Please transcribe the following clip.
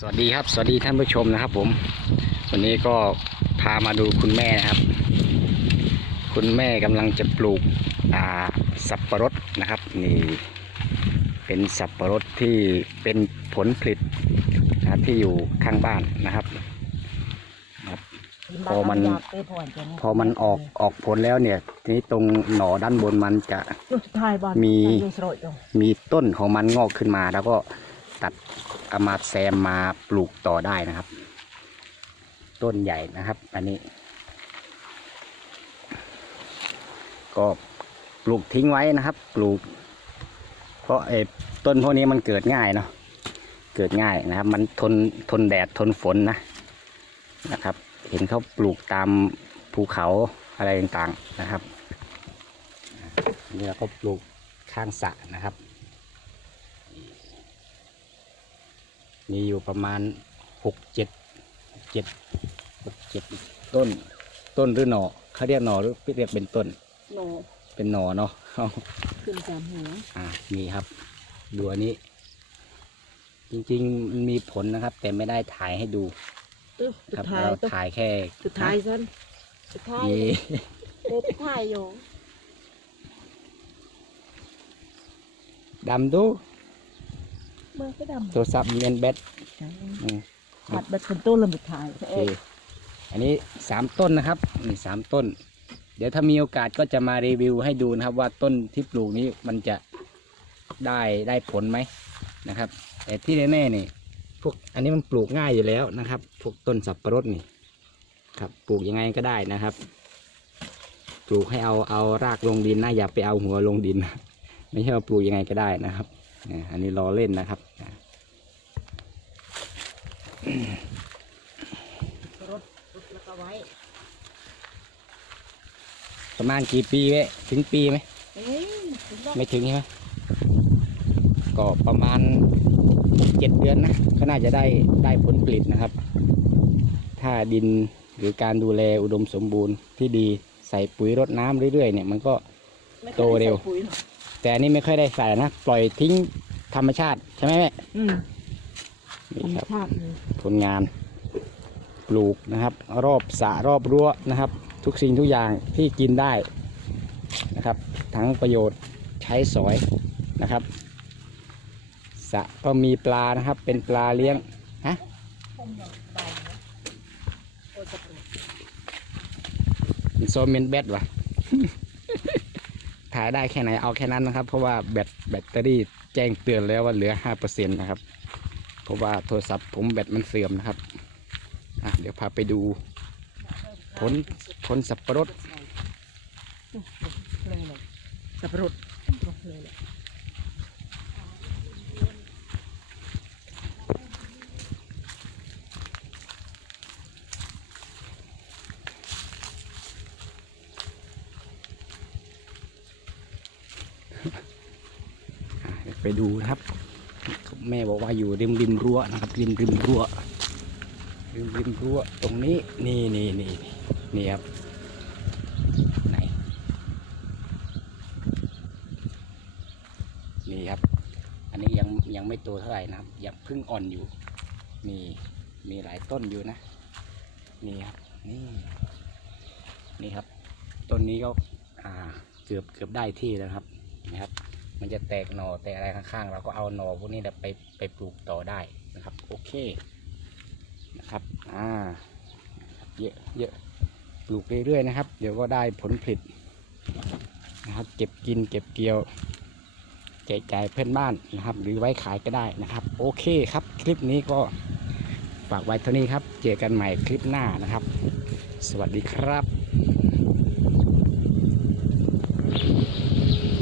สวัสดีครับ สวัสดีท่านผู้ชมนะครับ ผม วันนี้ก็พามาดูคุณแม่นะครับ คุณแม่กำลังจะปลูกอ่าสับปะรดนะครับ นี่เป็นสับปะรดที่เป็นผลผลิตนะครับที่อยู่ข้างบ้านนะครับ พอมันพอมันออกออกผลแล้วเนี่ยทีนี้ตรงหน่อด้านบนมันจะจุดสุดท้ายบ้านมียังสรอยอยู่มีต้นของมันงอกขึ้นมาแล้วก็ ตัดเอามาแซมมาปลูกต่อได้นะครับ ต้นใหญ่นะครับ อันนี้ ก็ปลูกทิ้งไว้นะครับ ปลูก เพราะไอ้ต้นพวกนี้มันเกิดง่ายเนาะเกิดง่ายนะครับ มันทนทนแดดทนฝนนะนะครับ เห็นเขาปลูกตามภูเขาอะไรต่างๆนะครับนนี่เราก็ปลูกข้างสระนะครับ มีอยู่ประมาณหกเจ็ดเจ็ดหกเจ็ดต้น ต้นหรือหน่อเขาเรียกหน่อหรือเรียกเป็นต้นโนเป็นหน่อเนาะขึ้นสามหัวอ่านี่ครับ ดูอันนี้ จริงๆมันมีผลนะครับ แต่ไม่ได้ถ่ายให้ดูตึ๊บสุครัดบท้ายเราตึ๊บถ่ายแค่สุดท้ายซันสุดท้ายนี่เด็ดสุดท้ายอยู่ดำดู เมื่อก็ดำโทรศัพท์มีเป็นแบตอืมบัดบัดเป็นต้นลำสุดท้ายโอเอเคอันนี้สามต้นนะครับนี่สามต้น เดี๋ยวถ้ามีโอกาสก็จะมารีวิวให้ดูนะครับ ว่าต้นที่ปลูกนี้มันจะได้ได้ผลไหมนะครับ แต่ที่แน่ๆนี่พวกอันนี้มันปลูกง่ายอยู่แล้วนะครับ พวกต้นสับปะรดนี่ ครับปลูกยังไงก็ได้นะครับ ปลูกให้เอาเอารากลงดินนะอย่าไปเอาหัวลงดินนะไม่ใช่ว่าปลูกยังไงก็ได้นะครับเนี่ย อันนี้รอเล่นนะครับ รถรถแล้วก็ไว้ ประมาณกี่ปีเว้ยถึงปีไหม เอ้ยถึงแล้วไม่ถึงใช่ไหมก็ประมาณเจ็ดเดือนนะ ก็น่าจะได้ได้ผลผลิตนะครับ ถ้าดินหรือการดูแลอุดมสมบูรณ์ที่ดีใส่ปุ๋ยรดน้ำเรื่อยๆเนี่ยมันก็ไม่คยโตเร็ว ใส่ปุ๋ยหรอก แต่อันนี้ไม่ค่อยได้ใส่นะ ปล่อยทิ้งธรรมชาติใช่ไหมแม่อืมนี่ครับชาติเลยผลงาน ปลูกนะครับ รอบสระรอบรั้วนะครับ ทุกสิ่งทุกอย่างที่กินได้นะครับ ทั้งประโยชน์ใช้สอยนะครับสระก็มีปลานะครับ เป็นปลาเลี้ยงฮะคมอย่างใบนะโอ้ยจะปลูกเป็นโซเมนแบตวะ ถ่ายได้แค่ไหนเอาแค่นั้นนะครับ เพราะว่าแบตแบตเตอรี่แจ้งเตือนแล้วว่าเหลือห้าเปอร์เซ็นต์นะครับ เพราะว่าโทรศัพท์ผมแบตมันเสื่อมนะครับอะเดี๋ยวพาไปดูผลผลสับปะรด เลยเลยสับปะรดเลยเลย อะเดี๋ยว ไปดูนะครับ แม่บอกว่าอยู่ริมริมรั้วนะครับ ริมริมรั้วริมริมรั้วตรงนี้นี่นี่นี่นี่ครับไหนนี่ครับ อันนี้ยังยังไม่โตเท่าไหร่นะครับยังเพิ่งอ่อนอยู่มีมีหลายต้นอยู่นะนี่ครับนี่นี่ครับต้นนี้ก็อ่าเกือบเกือบได้ที่แล้วครับนะครับ มันจะแตกหน่อแตกอะไรข้างๆ เราก็เอาหน่อพวกนี้ไปไปปลูกต่อได้นะครับ โอเคนะครับอ่าเยอะเยอะปลูกเรื่อยๆนะครับ เดี๋ยวก็ได้ผลผลิตนะครับเก็บกินเก็บเกี่ยวแจกจ่ายเพื่อนบ้านนะครับ หรือไว้ขายก็ได้นะครับ โอเคครับ คลิปนี้ก็ฝากไว้เท่านี้ครับ เจอกันใหม่คลิปหน้านะครับ สวัสดีครับ